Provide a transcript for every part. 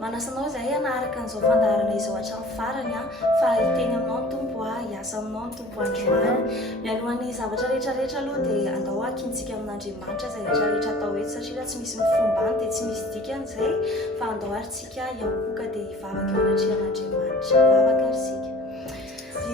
Manasanao zay anaraka an'izao fandarana izao hatramin'ny farany fa hiteny aminao tompo hiasa aminao tompo androany mialohan'ny zavatra rehetrarehetra aloha dia andao akintsika amin'Andriamanitra zay rehetrarehetra atao eto satria raha tsy misy mifombany dia tsy misy dikany zay fa andao aritsika iahokoka dia hivavaka eo anatrehan'Andriamanitra vavaka arsika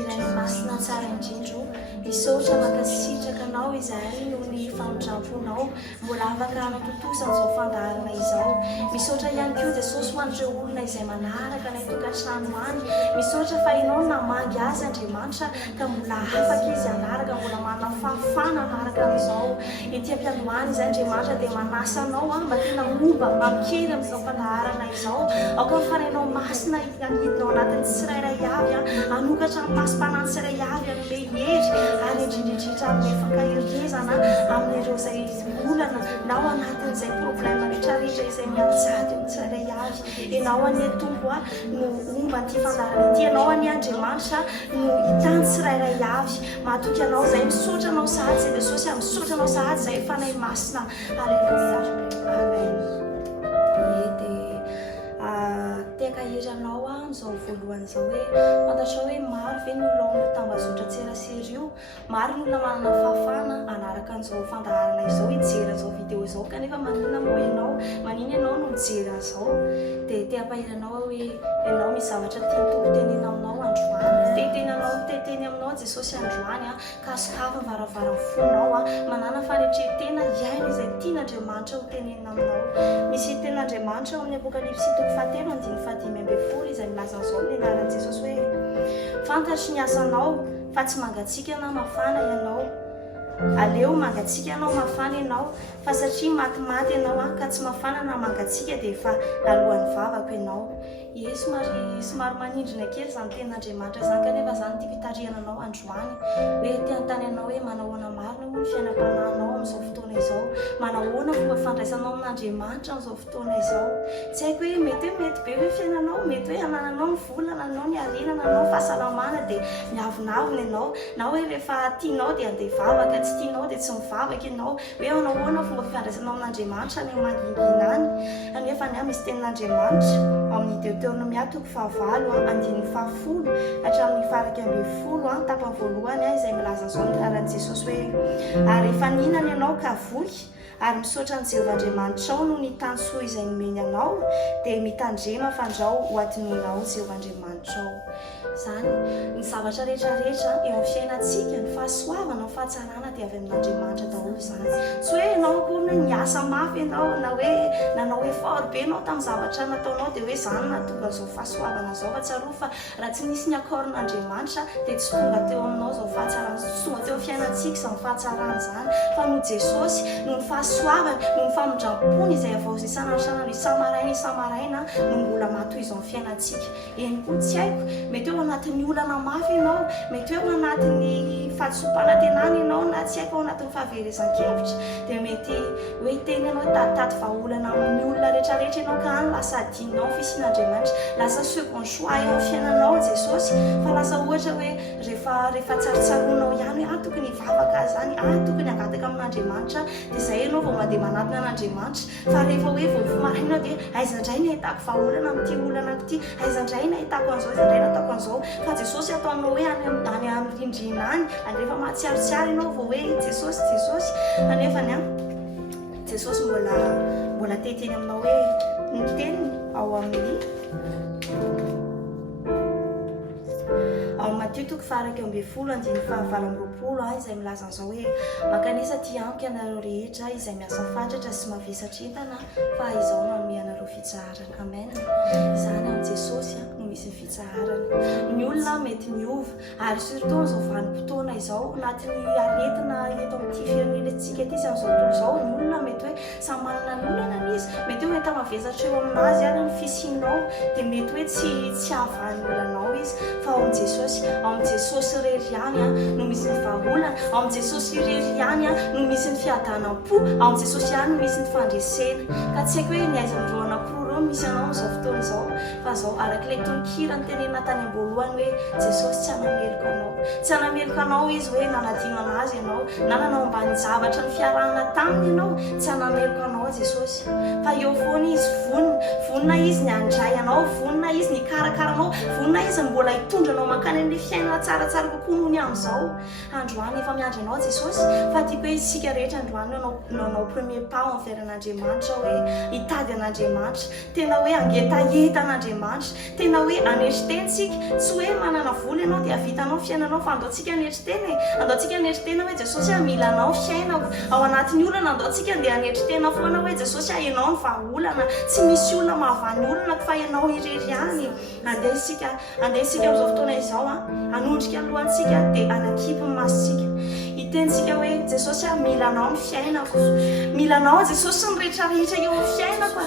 irany masina tsara indrindro misaotra makasitraka anao izay noho ny fanondram-ponao mbola afaka hanatotosana izao fandaharana izao misaotra ihany koa Jesosy ho an'ireo olona izay manaraka ny tokantrano any misaotra fa ianao namangy azy Andriamanitra ka mbola afaka izy hanaraka mbola manana fahafana hanaraka amin'izao ety am-piadohany izay Andriamanitra dia manasa anao mba tena momba mba mikery amin'izao fandaharana izao ao ka mifanainao masina hanidinao anatin'ny tsirairay avy hanokatra ny pasipana'ny tsirairay avy amin'ilay hery ary indrindrindrindra amin'ny fankahirezana amin'ireo izay olana nao anatin'izay problème rehetrarehetra izay mianjady amin'ny tsirairay avy ianao any tompo no omba ny fandaharana ity ianao any Andriamanitra no hitany tsirairay avy mahatoky anao izay misaotra anao sahady izay Jesosy misaotra anao sahady izay fanay masina alleluia amen dia tekahiry anao amin'izao voalohan'izao hoe fantatra hoe maro ve ny olona ao tambazotra tserasera io, maro ny olona manana fahafahana anaraka an'izao fandaharana izao hijery an'izao video izao kanefa manina moa ianao manina ianao no mijery an'izao dia te-hampahiranao hoe ianao misy zavatra tiany tompo tenena aminao androany teteny aminao Jesosy androany ka sokafy ny varavaran'ny fonao manana fanetretena iaina izay tian'Andriamanitra ho tenenina aminao. Misy ten'Andriamanitra ao amin'ny Apokalipsy 3:5-10 izay milaza an'izao ny anaran'i Jesosy hoe fantatry ny asanao fa tsy mangatsiaka na mafana ianao. Aleo mangatsiaka ianao mafana ianao fa satria matimaty ianao ka tsy mafana na mangatsiaka dia efa nalohan'ny vavako ianao. Somary manindrina kely izany ten'Andriamanitra izany kanefa izany tiako hitariana anao androany hoe te-hanontany anao hoe manahoana marina moa ny fiainam-panahinao amin'izao fotoana izao, manahoana fomba fandraisanao amin'Andriamanitra amin'izao fotoana izao. Tsy haiko hoe mety be hoe fiainanao, mety hoe hanananao ny volana, anao ny arenana, anao fahasalamana dia miavonavona ianao, na hoe rehefa tianao dia andeha vavaka, tsy tianao dia tsy mivavaka ianao, hoe manahoana fomba fandraisanao amin'Andriamanitra ny mangingina any. Kanefa ny misy ten'Andriamanitra amin'ny Deutéronome 9:10 hatramin'ny 11 tapany voalohany izay milaza an'izao ny anaran'i Jesosy hoe ary efa ninana ianao ka voky ary misaotra ny Jehovah-Andriamanitrao no ny tany soa izay nomeny anao dia mitandrema fandrao ho atinoinao Jehovah-Andriamanitrao. Izany ny zavatra rehetrarehetra eo amin'ny fiainantsika, ny fahasoavana, ny fahatsarana dia avy amin'Andriamanitra daholo izany. Tsy hoe ianao koa niasa mafy ianao na hoe nanao effort be ianao tamin'ny zavatra nataonao dia hoe izany nahatonga izao fahasoavana izao, fa tsaroa fa raha tsy nisy ny akoron'Andriamanitra dia tsy tonga teo aminao izao fahatsarana, tsy tonga teo fiainantsika izany fahatsarana izany, fa no Jesosy no ny fahasoavana, no ny famindram-pony izay avao isa-maraina no mbola matoy izao ny fiainantsika. Eny koa tsy haiko, mety eo anatin'ny olana mafy ianao, mety eo anatin'ny fahadisom-panantenana ianao na tsy haiko ao anatin'ny fahaverezan-kevitra dia mety hoe teny ianao tady vahaolana amin'ny olona rehetrarehetra ianao ka any lasa adinao fisian'Andriamanitra, lasa second choix eo fiainanao Jesosy, fa lasa ohatra hoe rehefa tsarotsaronao ihany hoe tokony hivavaka zany, tokony hagataka amin'Andriamanitra dia izay ianao vao mandeha manatona an'Andriamanitra. Fa rehefa hoe vao maraina dia aizandray ny ahitako vahaolana amin'ity olana ity, aizandray ny ahitako an'izao, aizandray ny atako an'izao, fa Jesosy ataonao hoe any amin'ny rindrina any rehefa mahatsiarotsiaro ianao vao hoe Jesosy kanefa ny Jesosy mbola teteny aminao hoe ny teniny ao amin'ny Matthieu 5:20-20 izay milaza an'izao hoe makanisa ty amiko ianareo rehetra izay miasa fatratra sy mavesatra entana fa izao no hanome anareo fitsaharana. Amen. Izany amin'ny Jesosy no misy fitsaharana. Ny olona mety miova ary surtout amin'izao vanim-potoana izao anatin'ny aretina eto amin'ity firenenetsika ity sy amin'izao tontolo izao, ny olona mety hoe samy manana ny olana izy, mety hoe mety mavesatra eo aminazy ary ny fisinao dia mety hoe tsy havan'ny olanao izy, fa ao amin'ny Jesosy irery ihany no misy ny vahaolana, ao amin'ny Jesosy irery ihany no misy ny fiadanam-po, ao amin'ny Jesosy ihany no misy ny fandresena. Ka tsy haiko hoe ny aizan'ireo anankiroa ireo misy anao amin'izao fotoana izao, fa izao arak'ilay tononkira ny tenenina tany am-boalohany hoe Jesosy tsy hanameloko anao, tsy hanameloko anao izy hoe nanadino anazy ianao na nanao ambany zavatra ny fiarahana taminy ianao, tsy hanameloko anao Jesosy, fa eo foana izy vonona izy ny handray anao, vonona izy ny karakara anao, vonona izy mbola hitondra anao mankany amin'ny fiainana tsaratsara kokoa noho ny amin'izao. Androany efa miandry anao Jesosy, fa tiako hoe isika rehetra androany nanao premier pas amin'ny fiairan'Andriamanitra hoe hitady an'Andriamanitra, tena hoe angetaheta an'Andriamanitra, tena hoe aneritrentsika, tsy hoe manana vola ianao dia vitanao fiainanao, fa andaontsika aneritena hoe Jesosy mila anao fiainako, ao anatin'ny olana andaontsika andeha aneritena foana hoe Jesosy ianao ny vahaolana, tsy misy olona mahavany olana fa ianao irery ihany. Andeha isika amin'izao fotoana izao anondrika alohantsika dia anakipy ny masitsika, itentsika hoe Jesosy mila anao ny fiainako, mila anao Jesosy ny rehetrarehetra eo amin'ny fiainako,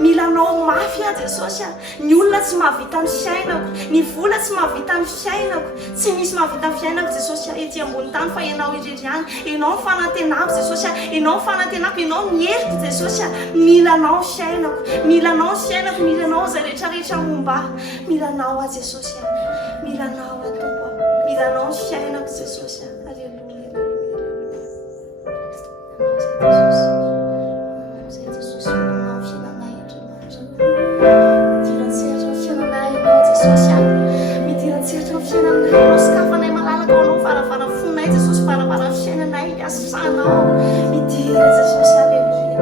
mila anao mafy Jesosy, ny olona tsy mahavita ny fiainako, ny vola tsy mahavita ny fiainako, tsy misy mahavita ny fiainako Jesosy ety ambony tany fa ianao irery ihany, ianao ny fanantenako Jesosy, ianao ny fanantenako, ianao ny heriko Jesosy, mila anao fiainako, mila anao fiainako, mila anao izay rehetrarehetra momba, mila anao Jesosy, mila anao Tompo, mila anao fiainako Jesosy. Jesosy fiainanay anao sikafanay malalaka ao anao farafarafonay Jesosy farafara fiainanay iasanao midira Jesosy aleluia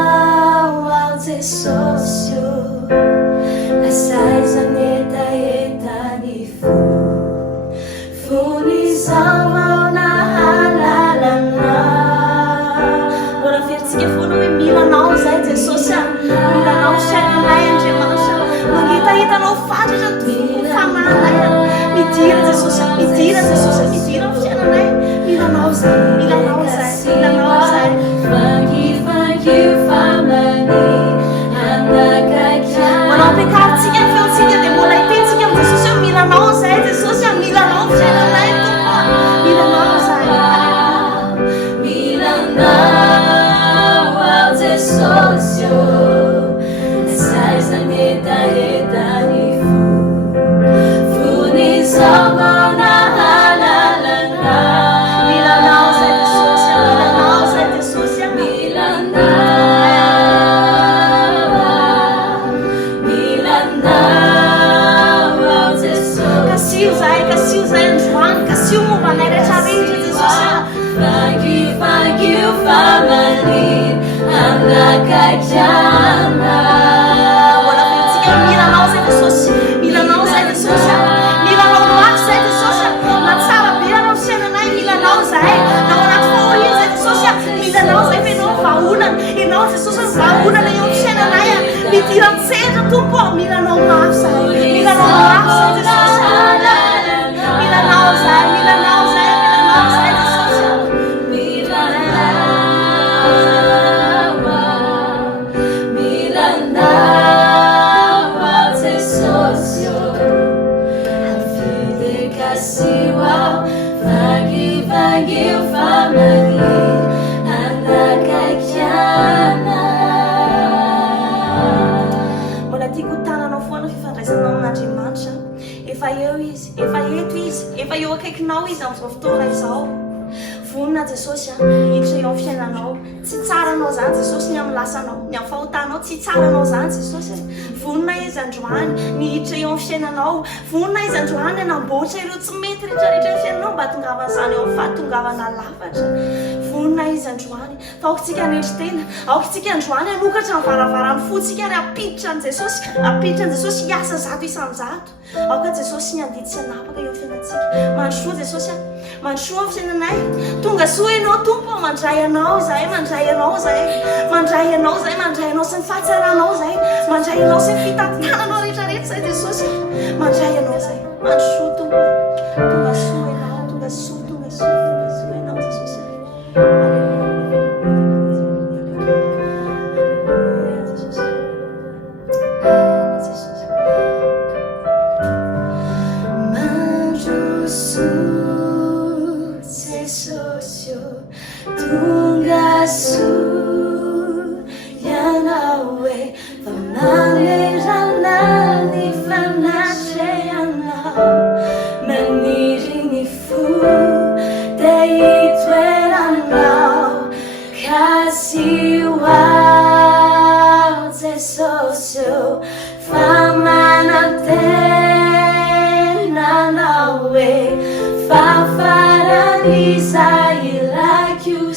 milanao ao Jesosy lasai zanetaetany fonizao ao nahalalana mbola fieritsika foana hoe milanao zay Jesosy milanao fiainanay Andriamanitra magitahitanao fatratra fananay midira Jesosy midira Jesosy midira fiainanay milanao zay milanao zay milanao zay manao ampiakaritsika ny feontsika dia mbola hitentsika amin'ny Jesosy hoe milanao zay Jesosy milanao fiainanay tompo milanao zay milanao ao Jesosy lasai zanetaetany fonizao ao nahalalana milanao zay Jesosy milanao zay Jesosy milanao ao Jesosy kasio zay androany kasio mombanay rehetrarehetra Jesosy fagio famaniny anakaikiana mbola fetsika milanao zay Jesosy milanao zay Jesosy milanao mafy zay Jesosy na tsara be anao fiainanay milanao zay na anaty fahoriana zay Jesosy milanao zay fa ianao vaholana ianao Jesosy vaholana eo fiainanay midira mitsedra tompo milanao mafy zay milanao mafy zay Jesosy milanao zay milanao zay milanao zay Jesosy milanao ao Jesosy alfidekasiwa vagivagio famani anakaikiana mbola tiako tananao foana fifandraisanao amin'Andriamanitra efa eo izy efa eto izy efa eo akaikinao izy amin'izao fotoana izao vonina Jesosy hiditra eo amin'ny fiainanao tsy tsaranao zany Jesosy ny amin'ny lasanao ny amin'ny fahotanao tsy tsaranao zany Jesosy vonina izy androany ny hiditra eo amin'ny fiainanao vonina izy androany hanamboatra ireo tsy mety rehetrarehetra ny fiainanao mba tongavana zany eo amin'ny fahatongavana lafatra vonina izy androany fa aokontsika anendritena aokontsika androany hanokatra ny varavarany fotsika ary apiditra ny Jesosy hiasa zato isanjato aoka Jesosy ny andidy sy anapaka eo fiainantsika mandrosoa Jesosy mandrosoa amin'ny fiainanay tonga soa ianao tompo mandray anao zay mandray anao zay mandray anao zay mandray anao sy ny fahatsaranao zay mandray anao sy ny fitantananao rehetrarehetra zay Jesosy mandray anao zay mandrosoa tompo tonga soa ianao tonga soa tonga soa tonga soa ianao Jesosy Tunga su yanawe vamanerana ni fanashe yanao manirini fu teitweranao kasiwa Jesosyo famanatena nawe fafaraniza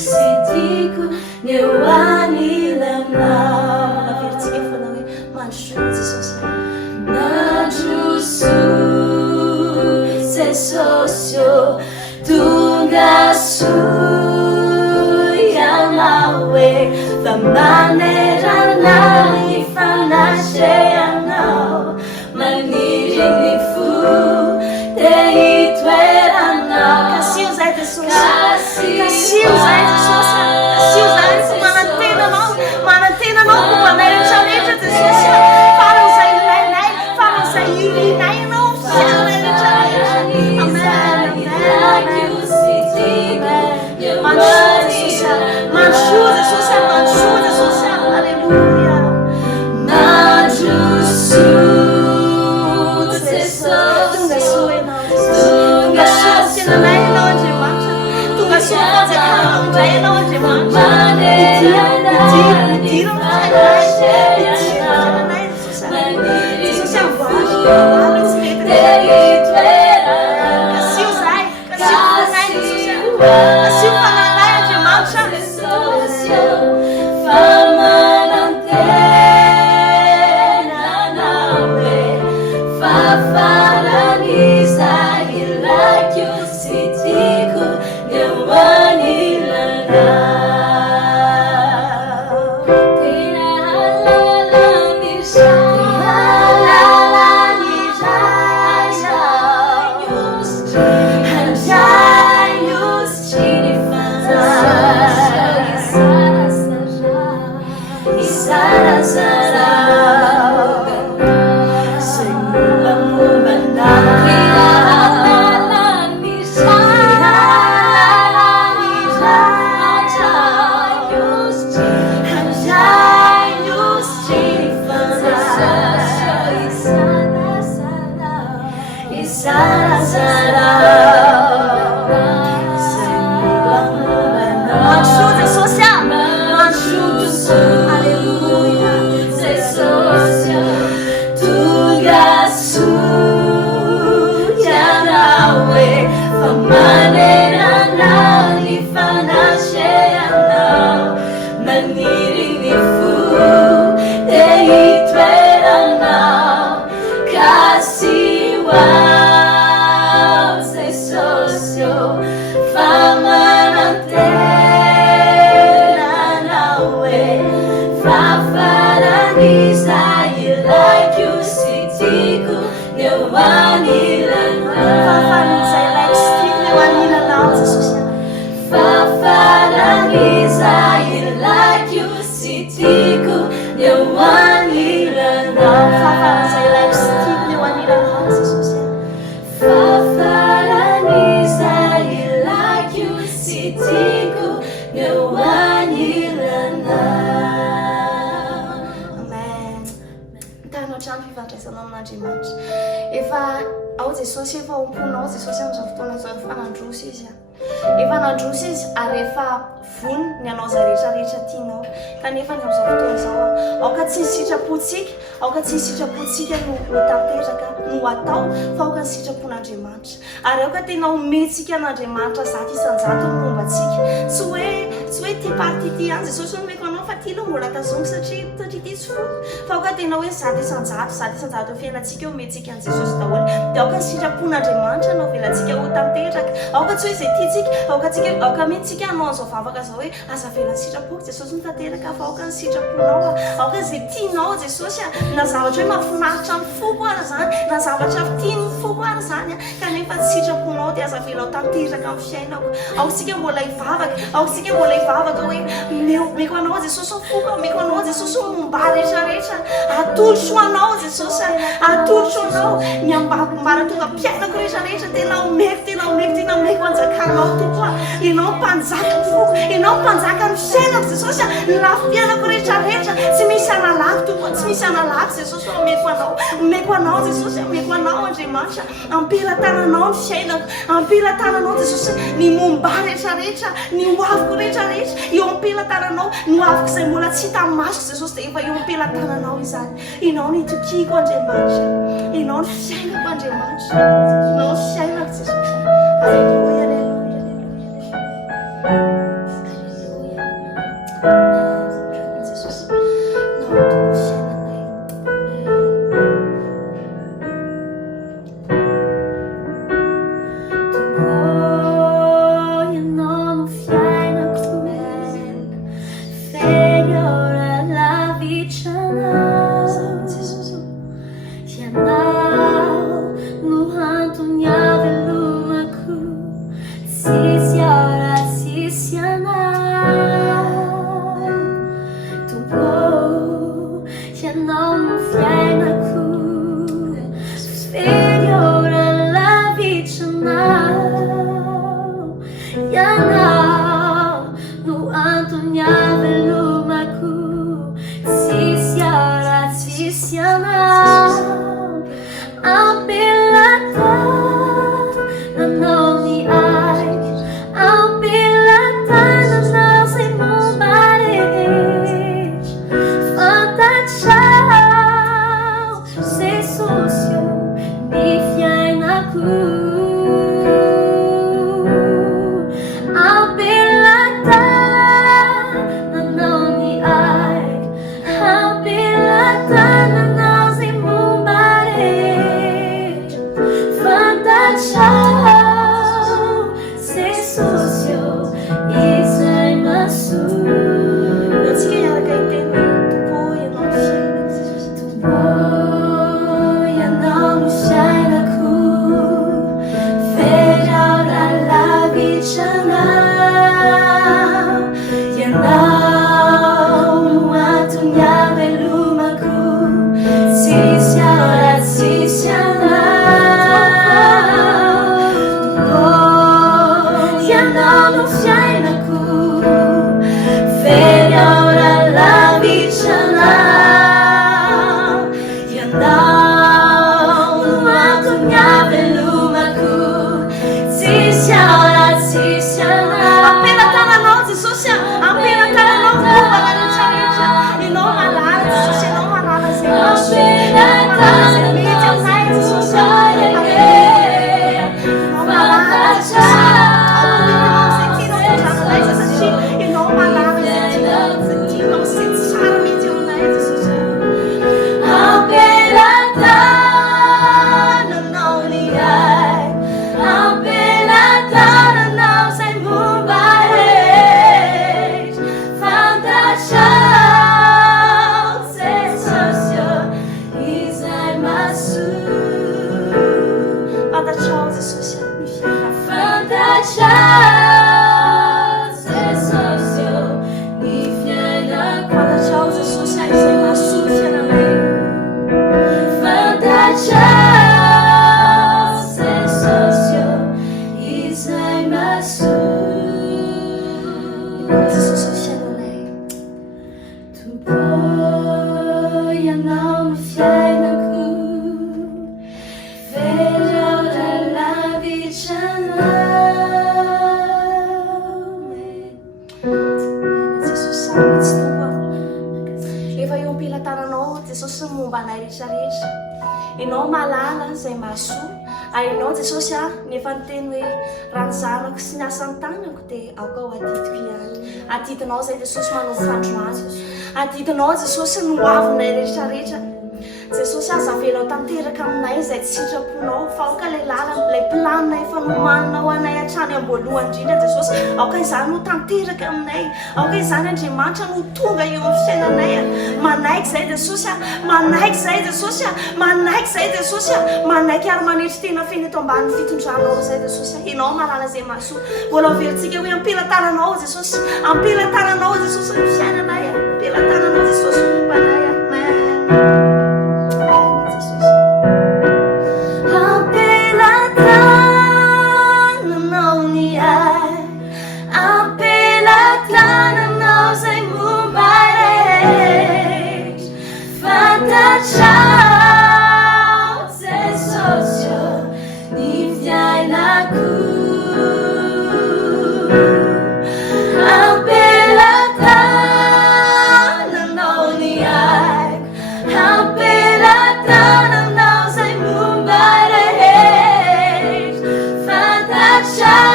Sitiku newani lamau Vertiga fanawe manchu Jesosy Najusu Jesosyo Tungasu Yanawe Vamanera Ifanashe Yanao Manirini fu Teitweranao Kasio zay Jesosy Kasio zay Jesosy Kasio zay manantenanao mombanay rehetrarehetra Jesosy farany zay ilainay farany zay ilinay anao fiainanay rehetrarehetra mandrosoa Jesosy mandrosoa Jesosy alleluia mandrosoa Jesosy tonga soa ianao tonga soa fiainanay ianao Andriamanitra tonga soa fanjakana jesosy efa omponao jesosy am'izao fotoana zao efa nandroso izy efa nandroso izy ary efa vony ny anao za rehetrarehetra tianao kanefa ny am'izao fotoana zao aoka tsy ny sitrapontsika aoka tsy ny sitrapontsika no tanteraka no atao fa aoka ny sitrapon'Andriamanitra ary aoka tena omentsika an'Andriamanitra zato isan-jato ny mombantsika tsy hoe ty party ty any jesosy omeko anao fa ty lo mbola tazongo satria ty tsy fo fa aoka tena hoe zato isan-jato ny fiainantsika omentsika an' jesosy daholo dia aoka ny sitrapon'Andriamanitra no velantsika ho tanteraka aoka tsy hoe izay tiantsika aoka mentsika anao an'izao vavaka zao hoe aza velan'ny sitrapoko jesosy notanteraka fa aoka ny sitraponao aoka izay tianao jesosy na zavatra hoe mahafinaritra ny foko ara zany na zavatra tiany foko ara zany kanefa ny sitraponao dia aza velanao tanteraka amin'ny fiainako aotsika mbola hivavaka hoe meko anao jesosy foko meko anao jesosy momba rehetrarehetra atolotra anao jesosy atolotra anao ny ambara tonga mpiainako rehetrarehetra tena omeko anjakanao tokoa ianao mpanjaka ny foko ianao mpanjaka ny fiainako jesosy ny lafimpiainako rehetrarehetra tsy misy analako tokoa tsy misy analako jesosy omeko anao jesosy omeko anao Andriamanitra ampelatananao ny fiainako ampelatananao jesosy ny momba rehetrarehetra ny hoaviko rehetrarehetra eo ampelatananao ny hoaviko izay mbola tsy hitan'ny masoko jesosy dia efa eo ampelatananao izany ianao ny tokiko Andriamanitra ianao ny fiainako Andriamanitra ianao ny fiainako jesosy alleluia Antsika iaraka iteny tompo ianao no fiainako very aho rahalavitranao ianao no antony havelomako tsisy aho raha tsisy anao ianao no fiainako very aho rahalavitranao ianao no antony havelomako tsisy aho raha tsisy anao ampelantananao Jesosy ampelantananao mombana rehetrarehetra ianao malala Jesosy ianao malala zay mety aminay Jesosy ianao malala ianao malala zay tianao sy tsara mety aminay Jesosy ampelantananao ny ay ampelantananao zay momba rehetra fantatrao Jesosy izay masoa fantatrao Jesosy ny fiainako fantatrao Jesosy ny fiainako fantatrao Jesosy izay masoa fiainanay fantatrao Jesosy izay masoa Jesosy fiainanay tompo ianao no fiainako very aho rahalavitranao Jesosy samy tsy tompo efa eo ampilatananao Jesosy momba anay rehetrarehetra ianao malala zay masoa ary ianao Jesosy nefa niteny hoe raha ny zanako sy ny asan'ny tanako dia aoka ho adidiko ihany adidinao zay Jesosy manao fandroany adidinao Jesosy no avinay rehetrarehetra Jesosy azavelao tanteraka aminay izay tsitraponao fa aoka ilay lalana ilay planina efa nomanina ho anay hatrany amboalohany indrindra Jesosy aoka izany no tanteraka aminay aoka izany Andriamanitra no tonga eo amin'ny fiainanay manaiky zay Jesosy manaiky zay Jesosy manaiky zay Jesosy manaiky ary manetry tena feny eto ambany fitondranao zay Jesosy ianao malala zay masoa mbola velintsika hoe ampelantananao Jesosy ampelantananao Jesosy ny fiainanay ampelantananao Jesosy mombanay ampelantananao ny ay ampelantananao zay momba rehetra fantatrao Jesosy ny fiainako ampelantananao ny ay ampelantananao zay momba rehetra fantatrao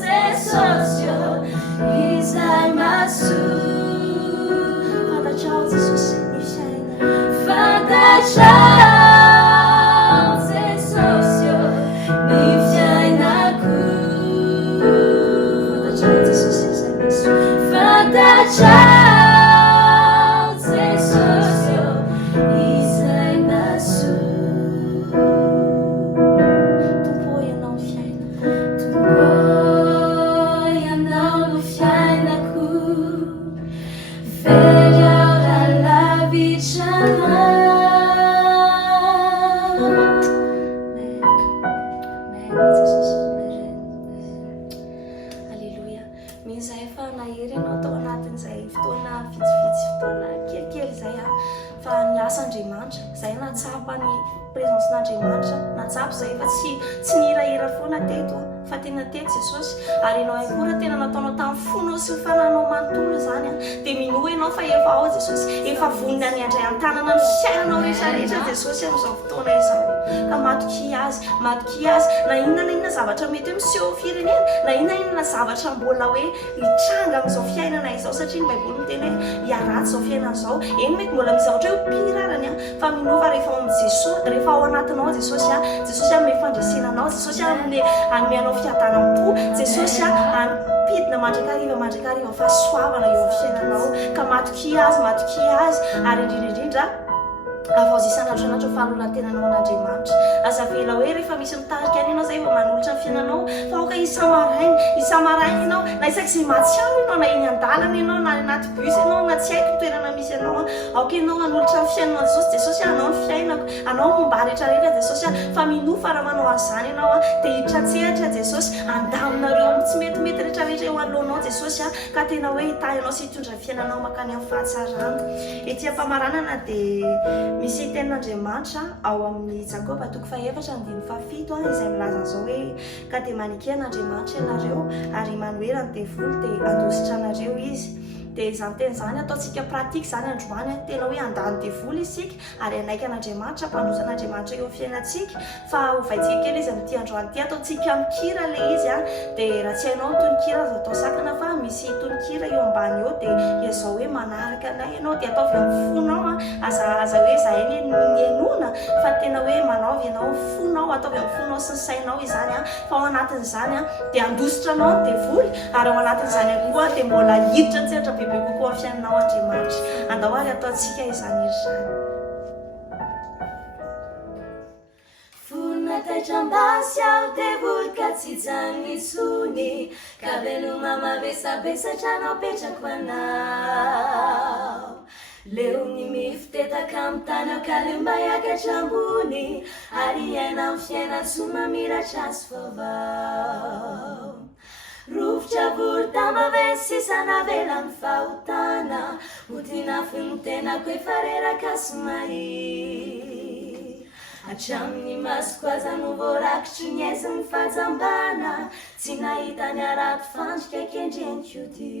Jesosy izay masoa fantatrao Jesosy ny fiainako fantatrao Jesosy ny fiainako fantatrao Jesosy izay masoa fantatrao Jesosy izay masoa tompo ianao no fiainako tompo ianao no fiainako very aho rahalavitranao Alleluia mizay efa nahery ianao tao anatin'izay fotoana vitsivitsy fotoana kelikely zay fa niasa Andriamanitra zay natsapa ny présencen'Andriamanitra natsapa zay efa tsy nihirahira foana teto fa tena teto Jesosy ary ianao ankora tena nataonao tamin'ny fonao sy ny fananao manontolo zany dia minoa ianao fa efa ao Jesosy efa vonina ny andray an-tanana ny fiainanao rehetrarehetra Jesosy amin'izao fotoana izao ka matoky azy na inona zavatra mety hoe miseho firenena na inona zavatra mbola hoe mitranga amin'izao fiainana izao satria ny Baiboly miteny hoe hiaratsy izao fiainana izao eny mety mbola mizavatra hoe mpirarany fa minova rehefa ao amin'ny Jesosy rehefa ao anatinao Jesosy Jesosy amin'ny fandraisenanao Jesosy amin'ny fiadanam-po Jesosy ampidina mila mandrakariva fa soavana eo fiainanao ka matoky azy ary indrindra avazisanatranatrao fahalorantenanao an'Andriamanitra azavela hoe rehefa misy mitarika any ianao zay vao manolotra ny fiainanao fa oka isamarainy ianao na isaky izay matsiaro ianao na eny an-dalana ianao na anaty bus ianao na tsy haiko toerana misy ianao aoka ianao manolotra ny fiainanao Jesosy anao ny fiainako anao momba rehetrarehetra Jesosy fa minofa raha manao an'izany ianao dia hitratsehatra Jesosy andaminareo tsy metimety rehetrarehetra eo alohanao Jesosy ka tena hoe hitahinao sy hitondra fiainanao makany amin'ny fahatsarana etỳ am-pamaranana dia misy tenin'Andriamanitra ao amin'ny Jakoba toko 4:7 izay milaza zao hoe ka dia manika an'Andriamanitra ianareo ary manoherany devoly dia andositra anareo izy dia izany teny izany ataontsika pratika izany androany tena hoe andany devoly isika ary anaiky an'Andriamanitra mpandrosan'Andriamanitra eo fiainantsika fa hovaintsika kely izy amin'ity androany ity ataontsika mikira le izy dia raha tsy hainao tonikira azo atao sakana fa misy tonikira eo ambany eo dia izao hoe manaraka anay ianao dia ataovy amin'ny fonao aza hoe zahay nienona fa tena hoe manaovy ianao fonao ataovy amin'ny fonao sy ny sainao izany fa ao anatin'izany dia andositra anao ny devoly ary ao anatin'izany koa dia mbola hiditra ny tsehatra bebe kokoa amin'ny fiainanao Andriamanitra andao ary ataontsika izany izany Taitambasy ao devoly ka tsy janitsony ka veloma mavesabesatra anao petrako anao leo ny mifitetaka amin'ny tany ao ka leo mba hiakatra ambony ary iaina amin'ny fiaina-tsy mamiratra azy vaovao rovotra vory-tamba ve sisa navela ny fahotana ho tinafy ny tenako efa reraka sy mahi hatramin'ny masoko aza no voarakitry ny eziny fahajambana tsy nahita ny arato fandrika kendreniko ty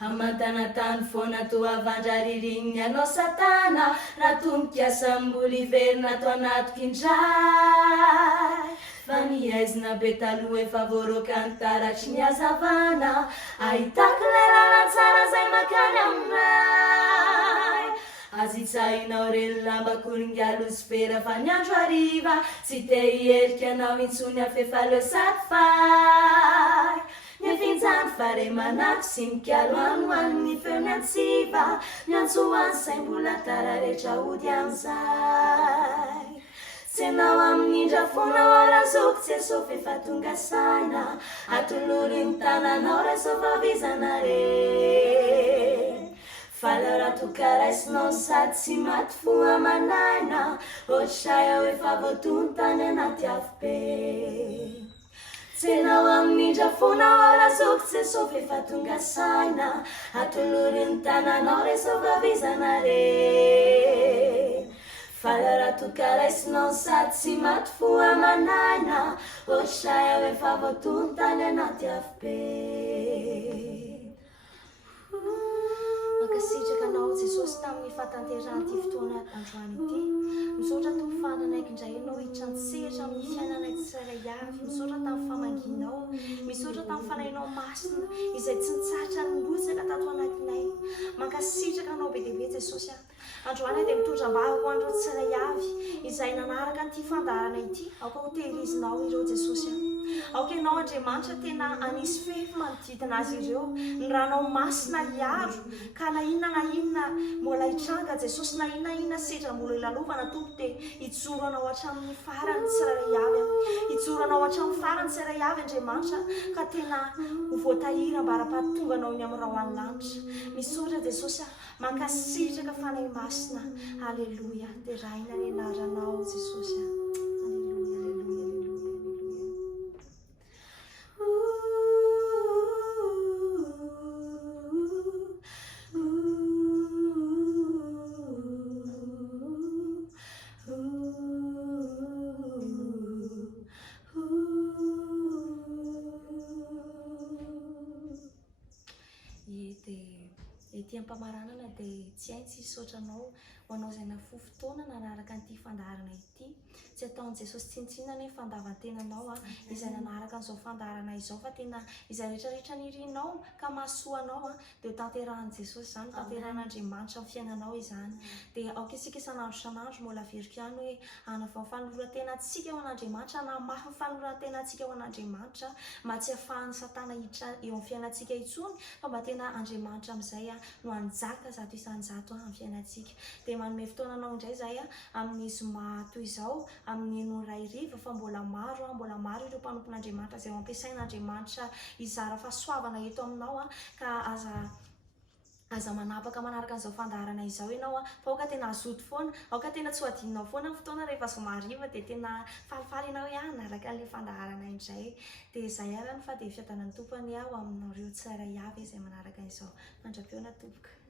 amantanatany foana to avandra ririniny anao satana raha tomboka asamboly iverina to anatoko indray fa niaizina be taloha efa voaroka ny taratry ny azavana ahitako lerana tsara zay makany aminay azitsahinao reny lamba koringalo sy fera fa ny andro hariva tsy te hierika anao intsony afefaleo sady fay Nefinzany fare manako sy mikalo anohan'ny feony antsiva miantsoany saimbola tararehetra ody amin'izay tsenao amin'indra foana ao razoko tsy esofy efa tonga saina atolony ny tananao rasofa vizana re fala raha tokaraisinao sady tsy maty fo amanaina ohatray ao efa voatony tany anaty afobe tsenao amin'indra foana ao razoko tsy esofy efa tonga saina atolony ny tananao resofa vizana re fala raha tokaraisinao sady tsy maty fo amanaina ohatray ao efa voatony tany anaty afobe mankasitraka anao Jesosy tamin'ny fatanterahany fotoana androany ity misaotra tompo fananaiky indray ianao hiditra nitsehatra amin'ny fiainanay tsirairay avy misaotra tamin'ny famanginao misaotra tamin'ny fanahinao masina izay tsy nitsahatra ny lotsaka tato anatinay mankasitraka anao be dia be Jesosy androany dia mitondra-bavako andreo tsiray avy izay nanaraka an'ity fandarana ity aoka ho tehirizinao ireo Jesosy aoka ianao Andriamanitra tena anisy fefy manodidina azy ireo ny ranao masina hiaro ka na inona mbola hitranga Jesosy na inona sedra mbola ilalovana tompo dia hijoro anao hatramin'ny farany tsirairay avy hijoro anao hatramin'ny farany tsirairay avy Andriamanitra ka tena ho voatahira mba raha-pahatonga anao iny amin'ny rahoany lanitra misaotra Jesosy mankasitraka fanay masina aleluia dia raina ny anaranao Jesosy ety am-pamaranana dia tsy hain tsy hisaotranao ho anao izay nafofotoana nanaraka an'ity fandarana ity tsy ataon'i Jesosy tsintsina ny fandavan-tenanao izay nanaraka an'izao fandaharana izao fa tena izay rehetrarehetra nirinao ka mahasoanao dia tanterahan'i Jesosy izany, tanteran'Andriamanitra amin'ny fiainanao izany. Dia aoka isika isan'andro isan'andro mbola veriko ihany hoe hanava fanoloran-tenantsika ao an'Andriamanitra, namafy ny fanoloran-tenantsika ao an'Andriamanitra mba tsy hahafahan'ny Satana hiditra eo amin'ny fiainantsika intsony fa mba tena Andriamanitra amin'izay no hanjaka zato isan-jato amin'ny fiainantsika. Dia manome fotoananao indray izay amin'ny zoma toy izao amin'ny noho iray riva fa mbola maro ireo mpanompon'Andriamanitra izay ampiasain'Andriamanitra izara fahasoavana eto aminao ka aza manapaka manaraka an'izao fandaharana izao ianao fa aoka tena azoto foana, aoka tena tsy ho adinonao foana ny fotoana rehefa zoma hariva dia tena falifaly ianao hanaraka an'ilay fandaharana indray. Dia izay ary ny fady fiadanan'ny tompony ao aminareo tsara avy izay manaraka izao. Mandra-peona tompoko.